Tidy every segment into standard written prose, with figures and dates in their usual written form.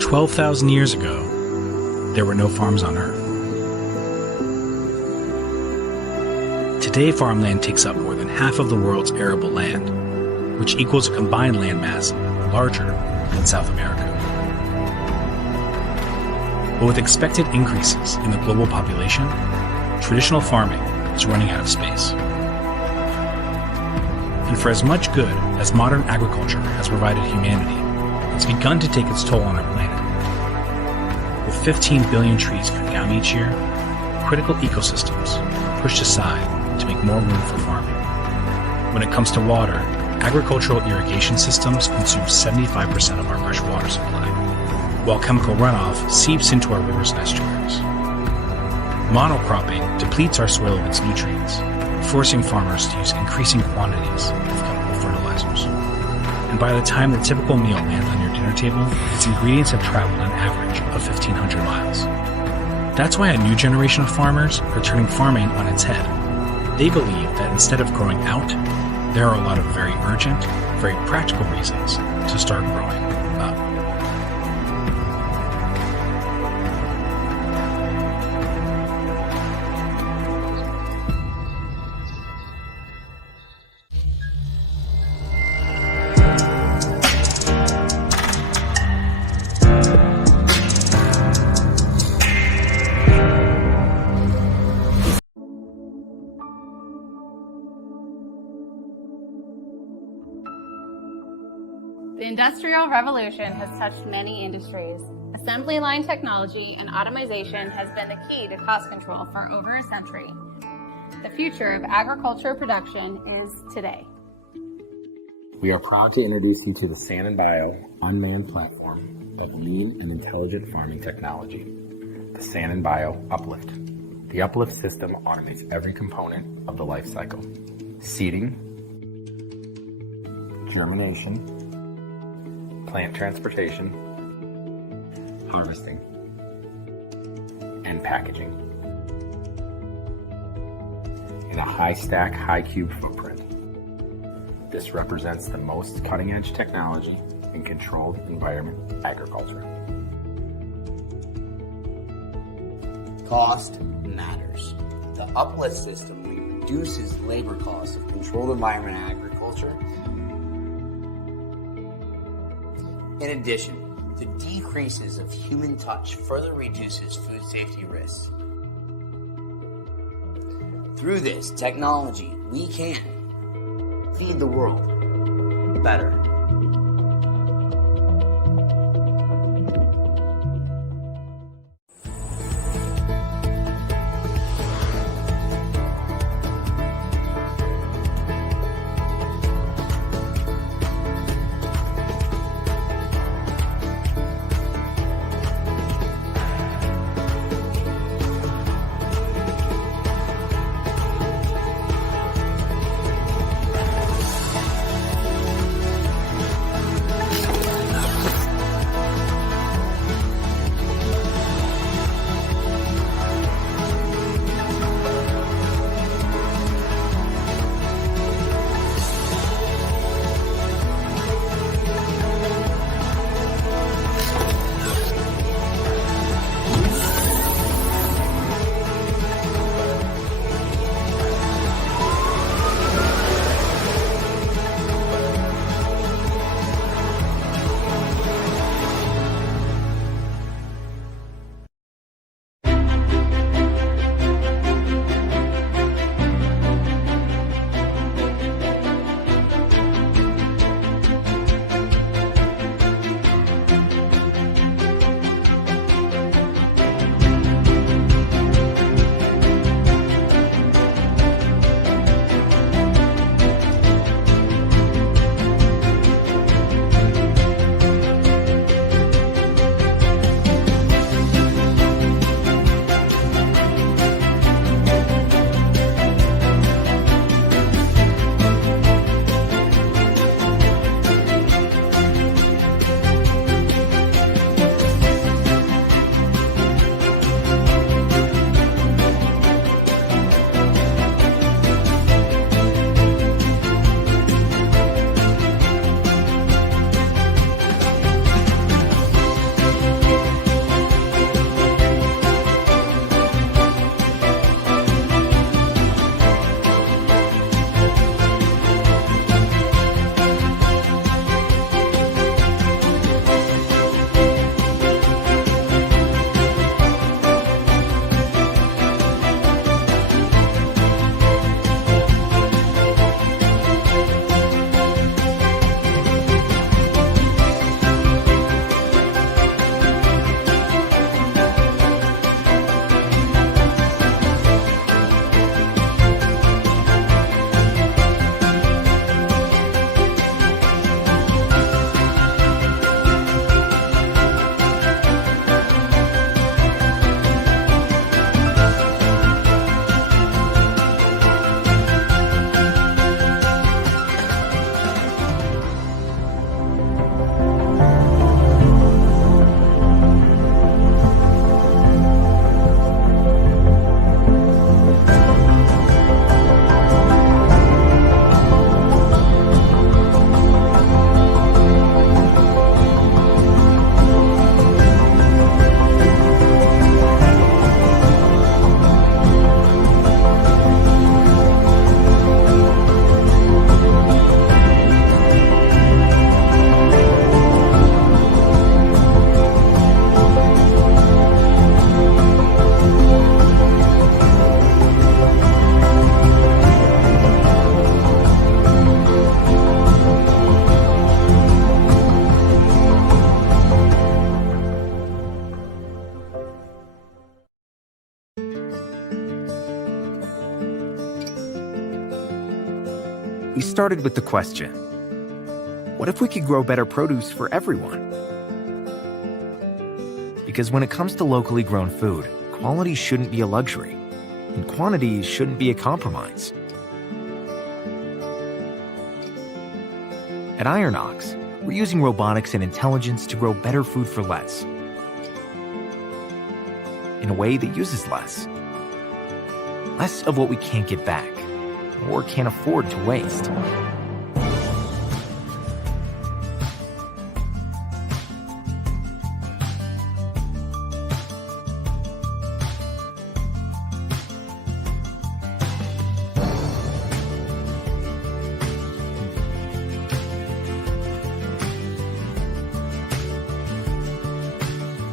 12,000 years ago, there were no farms on Earth. Today, farmland takes up more than half of the world's arable land, which equals a combined landmass larger than South America. But with expected increases in the global population, traditional farming is running out of space. And for as much good as modern agriculture has provided humanity, it's begun to take its toll on our planet. With 15 billion trees cut down each year, critical ecosystems are pushed aside to make more room for farming. When it comes to water, agricultural irrigation systems consume 75% of our fresh water supply, while chemical runoff seeps into our rivers and estuaries. Monocropping depletes our soil of its nutrients, forcing farmers to use increasing quantities of chemical fertilizers. And by the time the typical meal lands on your dinner table, its ingredients have traveled an average of 1,500 miles. That's why a new generation of farmers are turning farming on its head. They believe that instead of growing out, there are a lot of very urgent, very practical reasons to start growing up. The Industrial Revolution has touched many industries. Assembly line technology and automation has been the key to cost control for over a century. The future of agriculture production is today. We are proud to introduce you to the Bio Unmanned Platform of lean and intelligent farming technology, the Bio Uplift. The Uplift system automates every component of the life cycle: seeding, germination, plant transportation, harvesting, and packaging in a high-stack, high-cube footprint. This represents the most cutting-edge technology in controlled environment agriculture. Cost matters. The Uplift system reduces labor costs of controlled environment agriculture. In addition, the decreases of human touch further reduces food safety risks. Through this technology, we can feed the world better. started with the question, what if we could grow better produce for everyone? Because when it comes to locally grown food, quality shouldn't be a luxury, and quantity shouldn't be a compromise. At Ironox, we're using robotics and intelligence to grow better food for less, in a way that uses less. Less of what we can't get back, or can't afford to waste.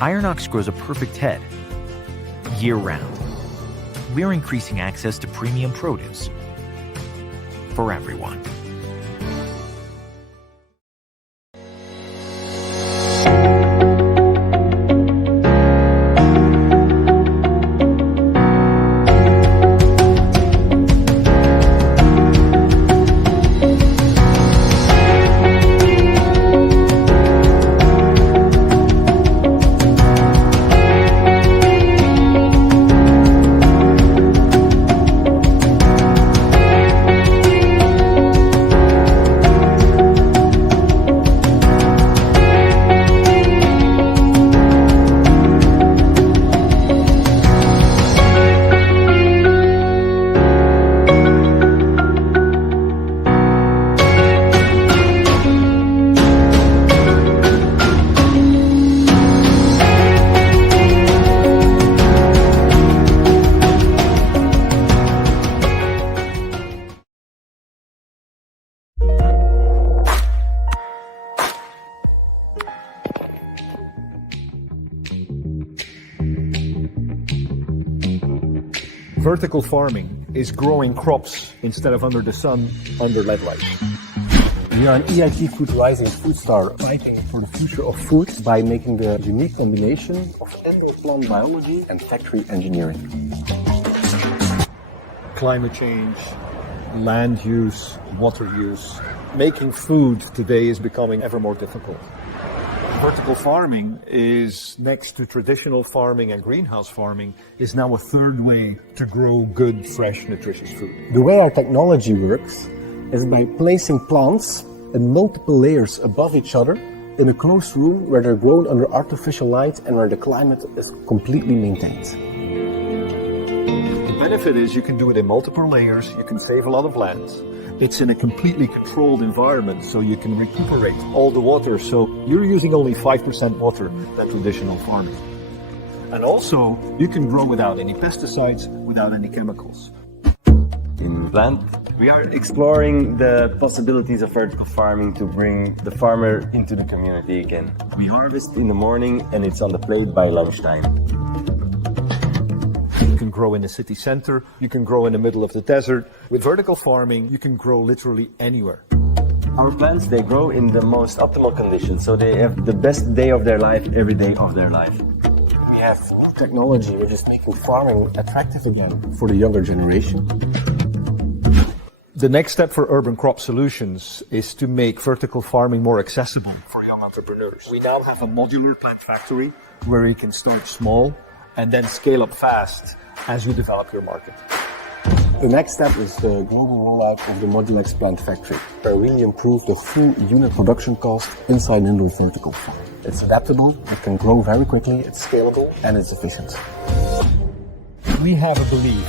Ironox grows a perfect head, year-round. We're increasing access to premium produce for everyone. Vertical farming is growing crops instead of under the sun, under LED light. We are an EIT Food Rising food star, fighting for the future of food by making the unique combination of indoor plant biology and factory engineering. Climate change, land use, water use. Making food today is becoming ever more difficult. Vertical farming is, next to traditional farming and greenhouse farming, is now a third way to grow good, fresh, nutritious food. The way our technology works is by placing plants in multiple layers above each other in a closed room where they're grown under artificial light and where the climate is completely maintained. The benefit is you can do it in multiple layers, you can save a lot of land. It's in a completely controlled environment, so you can recuperate all the water. So you're using only 5% water than traditional farming. And also, you can grow without any pesticides, without any chemicals. In plant, we are exploring the possibilities of vertical farming to bring the farmer into the community again. We harvest in the morning and it's on the plate by lunchtime. You can grow in the city center, you can grow in the middle of the desert. With vertical farming, you can grow literally anywhere. Our plants, they grow in the most optimal conditions, so they have the best day of their life every day of their life. We have new technology which is making farming attractive again for the younger generation. The next step for Urban Crop Solutions is to make vertical farming more accessible for young entrepreneurs. We now have a modular plant factory where you can start small and then scale up fast as you develop your market. The next step is the global rollout of the Modulex plant factory, where we improve the full unit production cost inside an indoor vertical farm. It's adaptable, it can grow very quickly, it's scalable, and it's efficient. We have a belief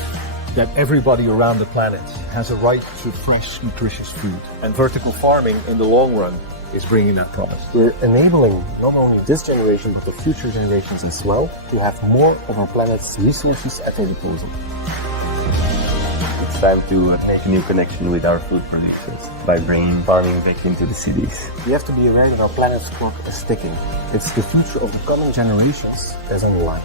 that everybody around the planet has a right to fresh, nutritious food. And vertical farming, in the long run, is bringing that promise. We're enabling not only this generation, but the future generations as well, to have more of our planet's resources at their disposal. It's time to make a new connection with our food producers by bringing farming back into the cities. We have to be aware that our planet's clock is ticking. It's the future of the coming generations that's on the line.